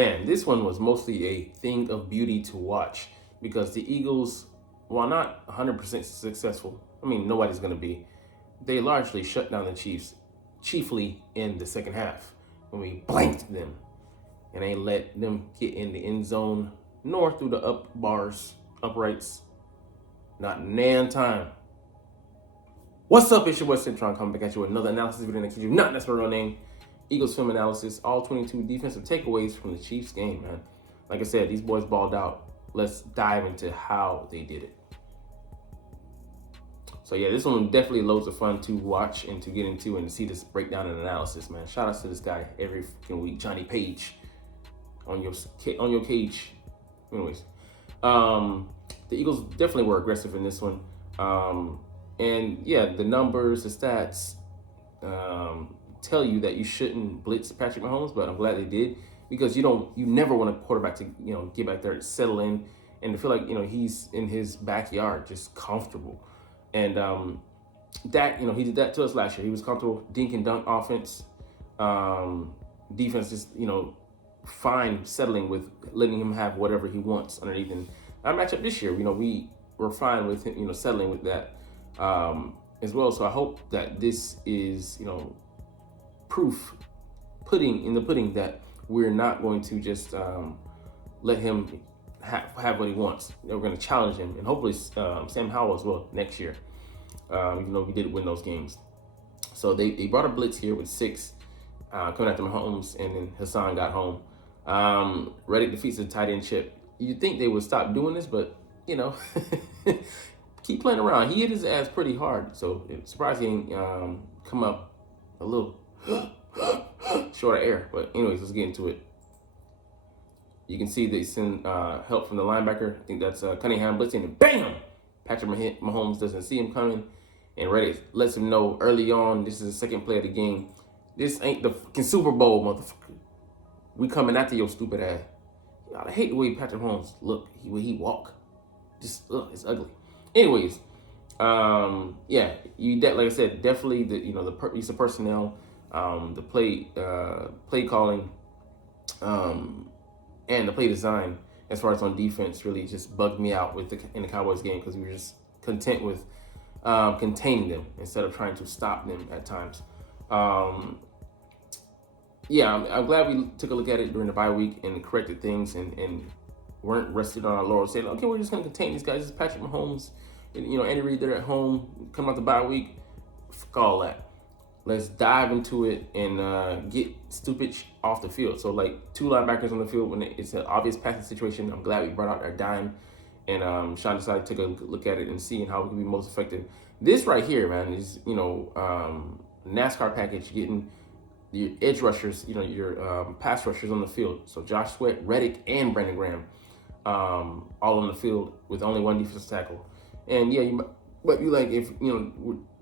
And this one was mostly a thing of beauty to watch because the Eagles, while not 100% successful, I mean, nobody's going to be, they largely shut down the Chiefs, chiefly in the second half when we blanked them and they let them get in the end zone nor through the up bars, uprights, not nan time. What's up? It's your boy Citron coming back at you with another analysis video that you not that's my real name. Eagles film analysis, all 22 defensive takeaways from the Chiefs game, man. Like I said, these boys balled out. Let's dive into how they did it. So yeah, this one definitely loads of fun to watch and to get into and to see this breakdown and analysis, man. Shout out to this guy every freaking week, Johnny Page, on your cage. Anyways, the Eagles definitely were aggressive in this one, and yeah, the numbers, the stats tell you that you shouldn't blitz Patrick Mahomes, but I'm glad they did because you never want a quarterback to get back there, settle in, and to feel like he's in his backyard, just comfortable. And Dak, he did that to us last year. He was comfortable, dink and dunk offense, defense, just fine settling with letting him have whatever he wants underneath. And our matchup this year, we were fine with him, settling with that as well. So I hope that this is, proof, pudding in the pudding, that we're not going to just let him have what he wants. We're going to challenge him, and hopefully Sam Howell as well next year, even though we did win those games. So they brought a blitz here with 6 coming after Mahomes, and then Hassan got home. Reddick defeats the tight end chip. You'd think they would stop doing this, but keep playing around. He hit his ass pretty hard, so it's surprising he ain't come up a little short of air. But anyways, let's get into it. You can see they send help from the linebacker. I think that's Cunningham blitzing, and bam! Patrick Mahomes doesn't see him coming, and Reddick lets him know early on this is the second play of the game. This ain't the fucking Super Bowl, motherfucker. We coming after your stupid ass. I hate the way Patrick Mahomes look, the way he walk. Just, it's ugly. Anyways, yeah, like I said, definitely the use of personnel, the play calling, and the play design as far as on defense really just bugged me out in the Cowboys game, because we were just content with containing them instead of trying to stop them at times. Yeah, I'm glad we took a look at it during the bye week and corrected things and weren't rested on our laurels, saying, okay, we're just going to contain these guys. It's Patrick Mahomes, Andy Reid, they're at home, coming out the bye week. Fuck all that. Let's dive into it and get stupid off the field. So, like, 2 linebackers on the field when it's an obvious passing situation. I'm glad we brought out our dime, and Sean decided to take a look at it and see how we can be most effective. This right here, man, is, NASCAR package, getting your edge rushers, your pass rushers on the field. So Josh Sweat, Reddick, and Brandon Graham, all on the field with only 1 defensive tackle. And yeah, but you like, if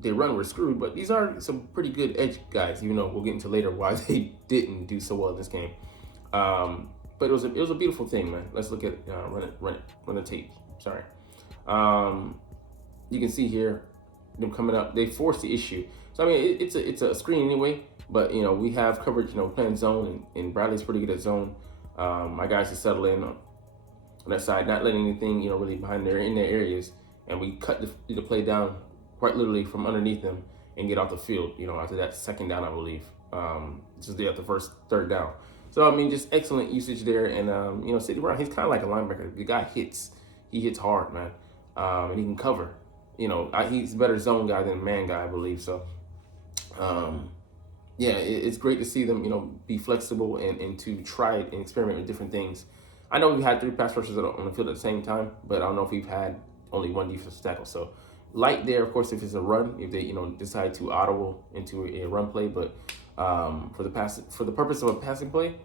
they run, we're screwed. But these are some pretty good edge guys. We'll get into later why they didn't do so well in this game. But it was a beautiful thing, man. Let's look at run the tape. Sorry. You can see here them coming up. They forced the issue. So I mean, it's a screen anyway. But we have coverage. Playing zone, and Bradley's pretty good at zone. My guys to settle in on that side, not letting anything really behind in their areas, and we cut the play down quite literally from underneath them and get off the field. After that second down, I believe, just after the first third down. So I mean, just excellent usage there. And Sidney Brown, he's kind of like a linebacker. The guy hits hard, man, and he can cover. He's a better zone guy than a man guy, I believe. So. Yeah, it's great to see them, be flexible and to try it and experiment with different things. I know we've had 3 pass rushers on the field at the same time, but I don't know if we've had only 1 defensive tackle. So light there, of course, if it's a run, if they decide to audible into a run play, but for the purpose of a passing play,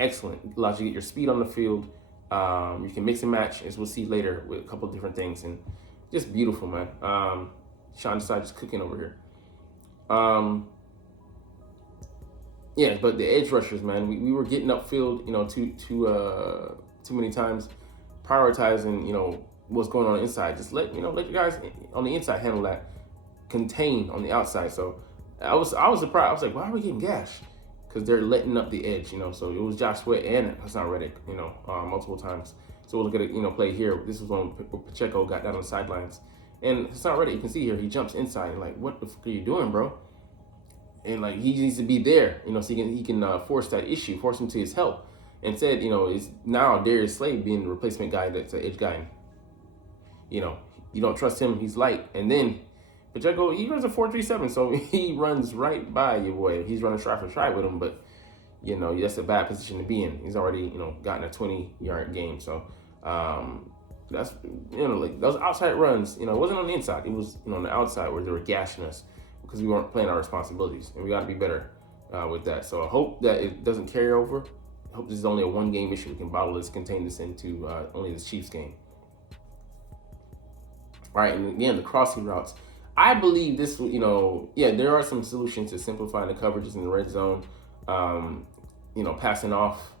excellent. It allows you to get your speed on the field. You can mix and match, as we'll see later, with a couple of different things, and just beautiful, man. Sean decided just cooking over here. Yeah, but the edge rushers, man, we were getting upfield, too many times, prioritizing, what's going on inside. Just let your guys on the inside handle that, contain on the outside. So I was surprised. I was like, why are we getting gashed? because they're letting up the edge, So it was Josh Sweat and Hassan Reddick, multiple times. So we'll look at it, play here. This was when Pacheco got down on the sidelines. And Hassan Reddick, you can see here, he jumps inside and like, what the fuck are you doing, bro? And like, he needs to be there, so he can force that issue, force him to his help. Instead, it's now Darius Slay being the replacement guy that's an edge guy. You don't trust him, he's light. And then Pacheco, he runs a 4.37, so he runs right by your boy. He's running try for try with him, but that's a bad position to be in. He's already, gotten a 20-yard game. So that's like those outside runs, it wasn't on the inside. It was, on the outside where they were gashing us because we weren't playing our responsibilities, and we got to be better with that. So I hope that it doesn't carry over. I hope this is only a one-game issue. We can bottle this, contain this into only this Chiefs game. All right, and again, the crossing routes. I believe this, there are some solutions to simplifying the coverages in the red zone. Passing off,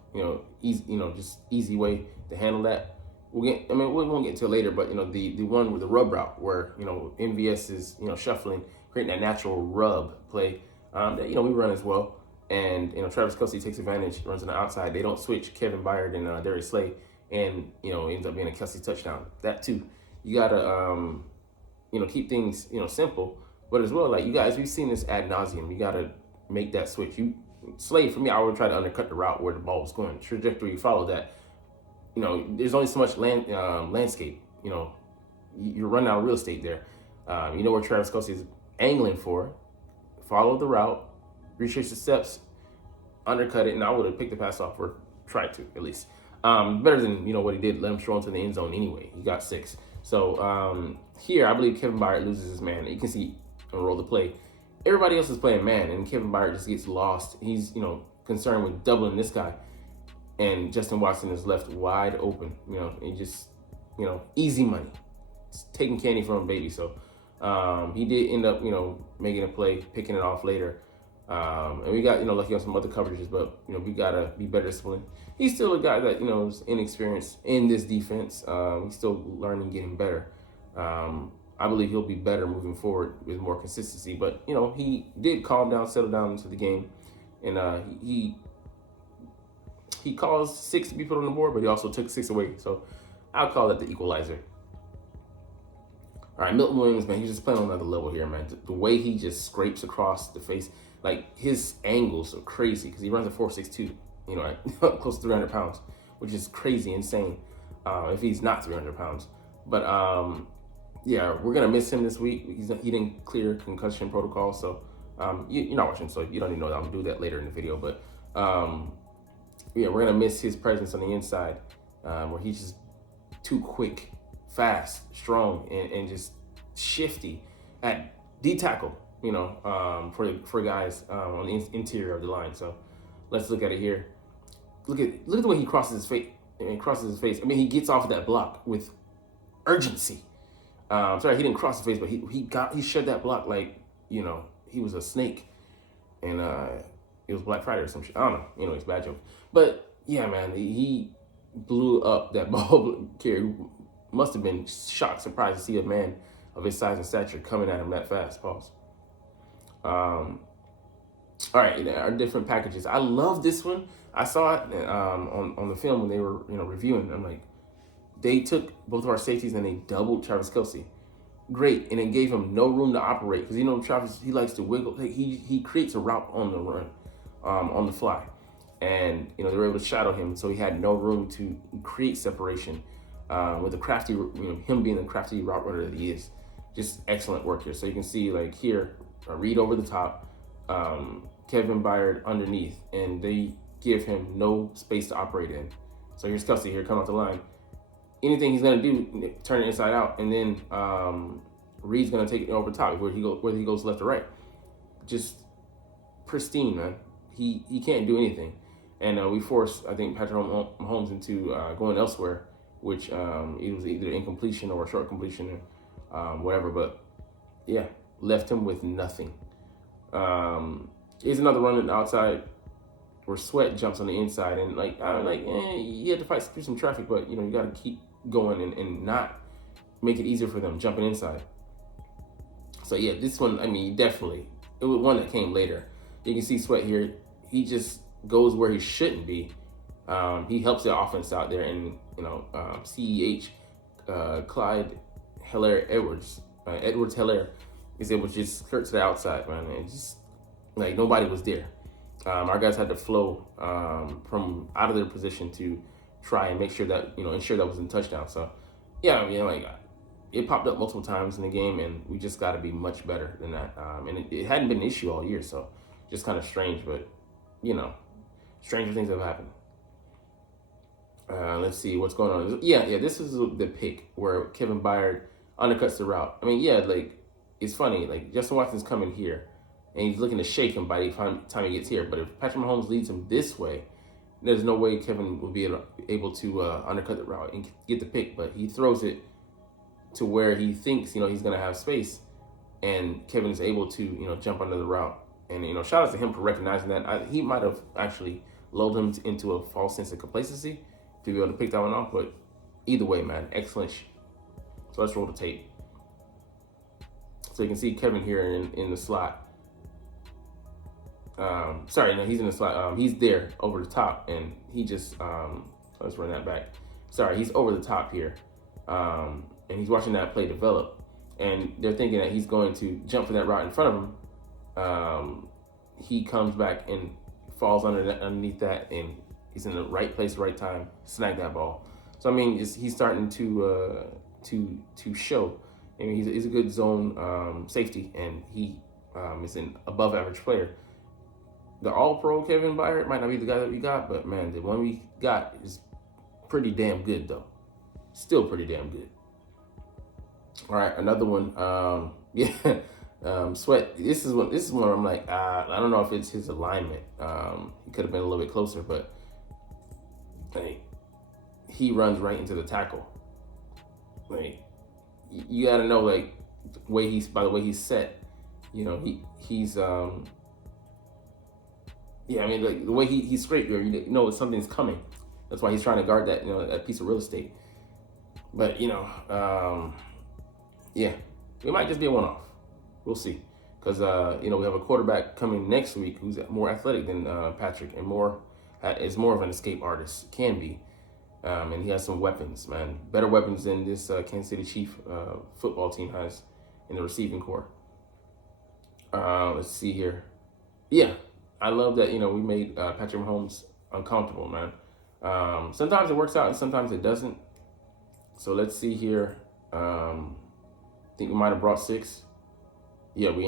easy, just easy way to handle that. We won't get to it later, but the one with the rub route where MVS is shuffling, creating that natural rub play that we run as well. And Travis Kelce takes advantage, runs on the outside. They don't switch Kevin Byard and Darius Slay, and ends up being a Kelce touchdown. That too, you gotta keep things simple, but as well, like you guys, we've seen this ad nauseum. You gotta make that switch. Slay, for me, I would try to undercut the route where the ball was going. Trajectory, follow that. There's only so much landscape. You're running out of real estate there. Where Travis Kelce is angling for. Follow the route, retrace the steps, undercut it, and I would have picked the pass off, or tried to at least. Better than what he did. Let him throw into the end zone anyway. He got 6. So here, I believe Kevin Byard loses his man. You can see roll the play. Everybody else is playing man, and Kevin Byard just gets lost. He's concerned with doubling this guy, and Justin Watson is left wide open. And just easy money. It's taking candy from a baby. So he did end up making a play, picking it off later. And we got lucky on some other coverages, but we gotta be better disciplined. He's still a guy that is inexperienced in this defense. He's still learning, getting better. I believe he'll be better moving forward with more consistency. But he did calm down, settle down into the game, and he caused 6 to be put on the board, but he also took 6 away. So I'll call that the equalizer. All right, Milton Williams, man, he's just playing on another level here, man. The way he just scrapes across the face, like his angles are crazy because he runs a 4.62, at close to 300 pounds, which is crazy, insane if he's not 300 pounds. But yeah, we're gonna miss him this week. He didn't clear concussion protocol, so you're not watching, so you don't even know that. I'm gonna do that later in the video. But yeah, we're gonna miss his presence on the inside, where he's just too quick, fast, strong, and just shifty at D tackle. For guys on the interior of the line. So let's look at it here. Look at the way he crosses his face. I mean, he gets off of that block with urgency. Sorry, he didn't cross his face, but he shed that block like he was a snake, and it was Black Friday or some shit. I don't know. It's bad joke. But yeah, man, he blew up that ball. Kerry must have been shocked, surprised to see a man of his size and stature coming at him that fast. Pause. All right, our different packages. I love this one. I saw it on the film when they were reviewing. I'm like, they took both of our safeties and they doubled Travis Kelce. Great, and it gave him no room to operate because Travis, he likes to wiggle. Like, he creates a route on the run, on the fly, and they were able to shadow him, so he had no room to create separation. With the crafty, him being the crafty route runner that he is, just excellent work here. So you can see like here. Reed over the top, Kevin Byard underneath, and they give him no space to operate in. So here's Kelce here coming off the line. Anything he's gonna do, turn it inside out, and then Reed's gonna take it over the top whether he goes left or right. Just pristine, man. He can't do anything, and we forced, I think, Patrick Mahomes into going elsewhere, which it was either incompletion or a short completion or whatever. But yeah. Left him with nothing. Here's another run on the outside where Sweat jumps on the inside, and you had to fight through some traffic, but you got to keep going and not make it easier for them jumping inside. So yeah, this one, definitely, it was one that came later. You can see Sweat here. he just goes where he shouldn't be. He helps the offense out there, and CEH, Clyde Hilaire Edwards, Edwards Hilaire, is able to just skirt to the outside, man, and just like nobody was there. Our guys had to flow from out of their position to try and make sure that ensure that was in touchdown. So yeah, I mean, like, it popped up multiple times in the game, and we just got to be much better than that. And it hadn't been an issue all year, so just kind of strange, but stranger things have happened. Let's see what's going on. Yeah, this is the pick where Kevin Byard undercuts the route. I mean, yeah, like, it's funny. Like, Justin Watson's coming here, and he's looking to shake him by the time he gets here. But if Patrick Mahomes leads him this way, there's no way Kevin will be able to undercut the route and get the pick. But he throws it to where he thinks he's going to have space, and Kevin is able to jump under the route. And shout out to him for recognizing that. He might have actually lulled him into a false sense of complacency to be able to pick that one off. But either way, man, excellent. So let's roll the tape. So you can see Kevin here in the slot. Sorry, no, he's in the slot. He's there over the top, and he just let's run that back. Sorry, he's over the top here, and he's watching that play develop, and they're thinking that he's going to jump for that route in front of him. He comes back and falls underneath that, and he's in the right place, right time, snag that ball. So I mean, he's starting to show. I mean, he's a good zone safety, and he is an above average player. The All-Pro Kevin Byard might not be the guy that we got, but man, the one we got is pretty damn good, though. Still pretty damn good. All right, another one. Sweat. This is one where I'm like, I don't know if it's his alignment. He could have been a little bit closer, but hey, he runs right into the tackle. Like, you got to know, like, by the way he's set. He's yeah, I mean, like, the way he's straight there, something's coming. That's why he's trying to guard that, that piece of real estate. But, yeah, it might just be a one-off. We'll see. Because, we have a quarterback coming next week who's more athletic than Patrick, and is more of an escape artist, can be. And he has some weapons, man. Better weapons than this Kansas City Chief football team has in the receiving corps. Let's see here. Yeah, I love that, we made Patrick Mahomes uncomfortable, man. Sometimes it works out and sometimes it doesn't. So let's see here. I think we might have brought 6. Yeah, we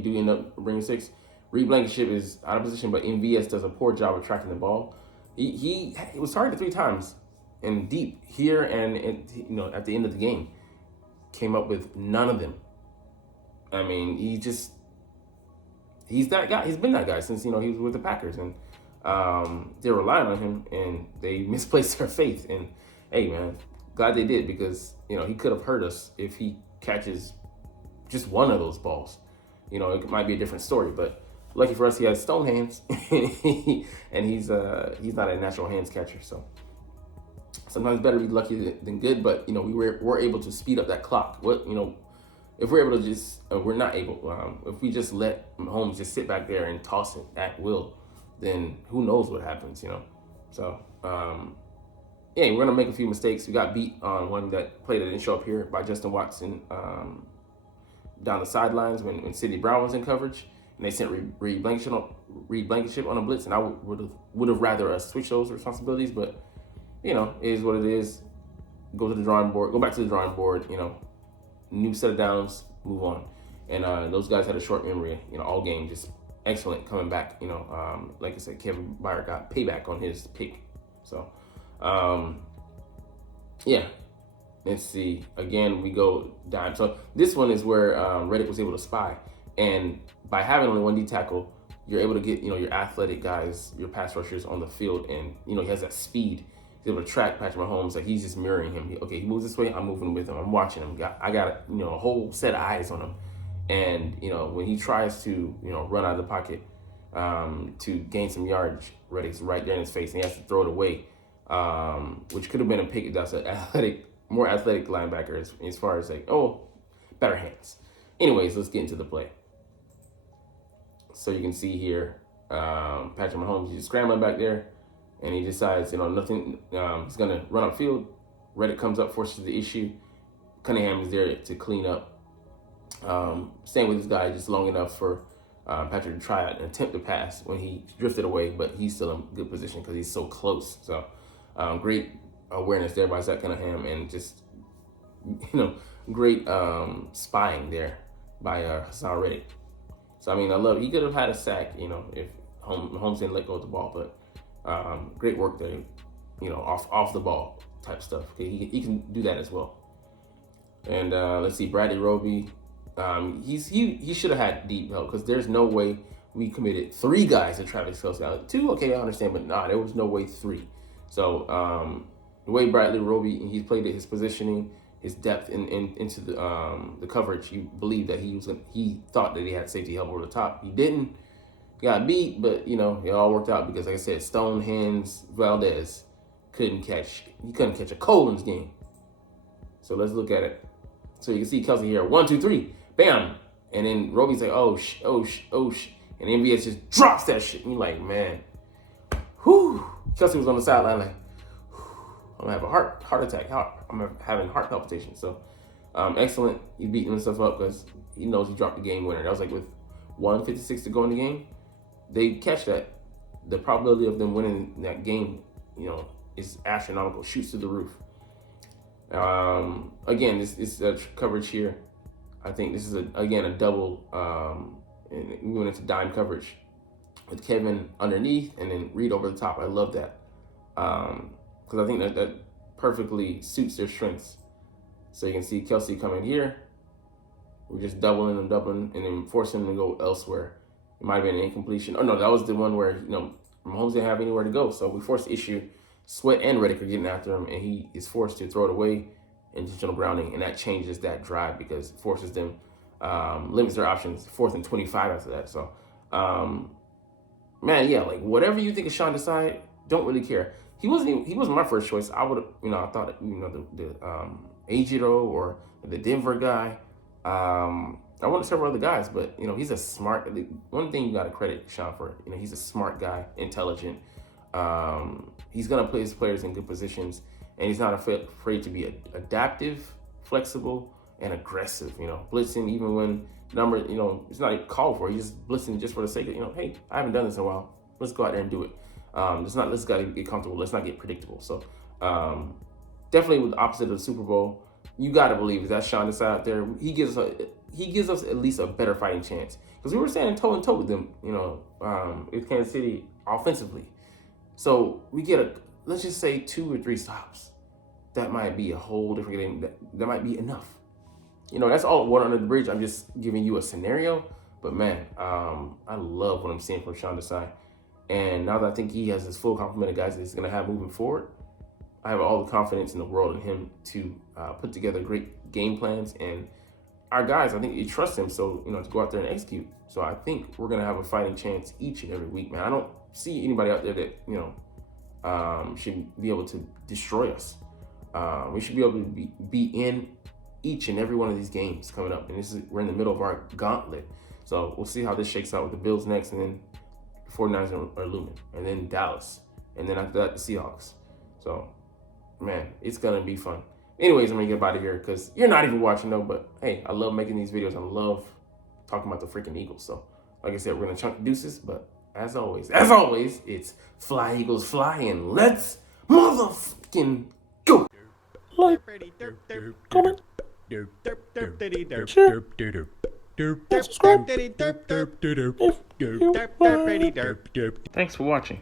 do end up bringing 6. Reed Blankenship is out of position, but MVS does a poor job of tracking the ball. He was targeted 3 times and deep here, and at the end of the game, came up with none of them. I mean, he's that guy. He's been that guy since he was with the Packers, and they're relying on him, and they misplaced their faith. And hey, man, glad they did, because he could have hurt us if he catches just one of those balls. It might be a different story, but lucky for us, he has stone hands, and he's not a natural hands catcher. So sometimes better be lucky than good. But we were able to speed up that clock. If we're able to just, we're not able. If we just let Mahomes just sit back there and toss it at will, then who knows what happens, So, yeah, we're going to make a few mistakes. We got beat on one that play that didn't show up here by Justin Watson down the sidelines when Sidney Brown was in coverage, and they sent Reed Blankenship on a blitz, and I would have rather us switch those responsibilities, but it is what it is. Go back to the drawing board. New set of downs, move on. And those guys had a short memory, all game, just excellent coming back. Like I said, Kevin Byard got payback on his pick. So, yeah. Let's see. Again, we go down. So this one is where Reddick was able to spy. And by having only 1 D tackle, you're able to get, your athletic guys, your pass rushers on the field. And, he has that speed. He's able to track Patrick Mahomes. Like, he's just mirroring him. He moves this way, I'm moving with him. I'm watching him. I got a whole set of eyes on him. And, when he tries to, run out of the pocket to gain some yardage, Reddick's right there in his face, and he has to throw it away, which could have been a pick. That's an more athletic linebacker as far as better hands. Anyways, let's get into the play. So you can see here, Patrick Mahomes, he's scrambling back there, and he decides, nothing. He's gonna run upfield. Reddick comes up, forces the issue. Cunningham is there to clean up. Staying with this guy just long enough for Patrick to try out and attempt to pass when he drifted away, but he's still in good position because he's so close. So great awareness there by Zach Cunningham, and just great spying there by Hassan Reddick. So I mean, he could have had a sack, if Holmes didn't let go of the ball, but great work there, off the ball type stuff. Okay, he can do that as well. And let's see, Bradley Roby. He should have had deep help, because there's no way we committed 3 guys to Travis Kelce. 2, okay, I understand, but there was no way 3. So the way Bradley Roby, he's played it, his positioning, his depth into the coverage, you believe that he thought that he had safety help over the top. He didn't. Got beat, but it all worked out because, like I said, Stone Hands Valdez couldn't catch a cold in this game. So let's look at it. So you can see Kelce here, 1, 2, 3, bam, and then Roby's like, oh, and MVS just drops that shit. And you're like, man, whew. Kelce was on the sideline like, I'm gonna have a heart attack. I'm having heart palpitations. So excellent. He's beating himself up because he knows he dropped the game winner. That was like with 1:56 to go in the game. They catch that. The probability of them winning that game, is astronomical. Shoots through the roof. Again, this coverage here. I think this is a double. And we went into dime coverage with Kevin underneath and then Reed over the top. I love that because I think that perfectly suits their strengths. So you can see Kelce coming here. We're just doubling, and then forcing him to go elsewhere. It might have been an incompletion. Oh no, that was the one where Mahomes didn't have anywhere to go, so we forced the issue. Sweat and Reddick are getting after him, and he is forced to throw it away. Intentional grounding, and that changes that drive because it forces them, limits their options. 4th and 25 after that. So, man, yeah, like whatever you think of Sean Desai, don't really care. He wasn't my first choice. I would, I thought, the Ejiro or the Denver guy. I wanted several other guys, but he's a smart. One thing you got to credit Sean for, he's a smart guy, intelligent. He's gonna put his players in good positions, and he's not afraid to be adaptive, flexible, and aggressive. Blitzing even when it's not called for. He's just blitzing just for the sake of hey, I haven't done this in a while. Let's go out there and do it. Let's gotta get comfortable. Let's not get predictable. So definitely with the opposite of the Super Bowl, you gotta believe that Sean Desai out there, he gives us at least a better fighting chance, because we were standing toe and toe with them, with Kansas City offensively. So we get let's just say 2 or 3 stops. That might be a whole different game. That might be enough. That's all water under the bridge. I'm just giving you a scenario. But man, I love what I'm seeing from Sean Desai. And now that I think he has his full complement of guys that he's going to have moving forward, I have all the confidence in the world in him to put together great game plans. And our guys, I think you trust him, so to go out there and execute. So I think we're going to have a fighting chance each and every week, man. I don't see anybody out there that should be able to destroy us. We should be able to be in each and every one of these games coming up, and we're in the middle of our gauntlet. So we'll see how this shakes out with the Bills next, and then the 49ers are looming, and then Dallas, and then after that the Seahawks. So man, it's gonna be fun. Anyways, I'm gonna get up out of here because you're not even watching though. But hey, I love making these videos. I love talking about the freaking Eagles. So like I said, we're gonna chunk deuces, but as always, it's fly Eagles fly, and let's motherfucking go. Like, comment, share, and subscribe if you like. Thanks for watching.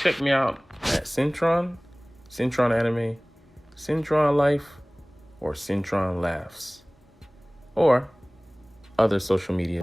Check me out at Centron Anime, Centron Life, or Centron Laughs, or other social media.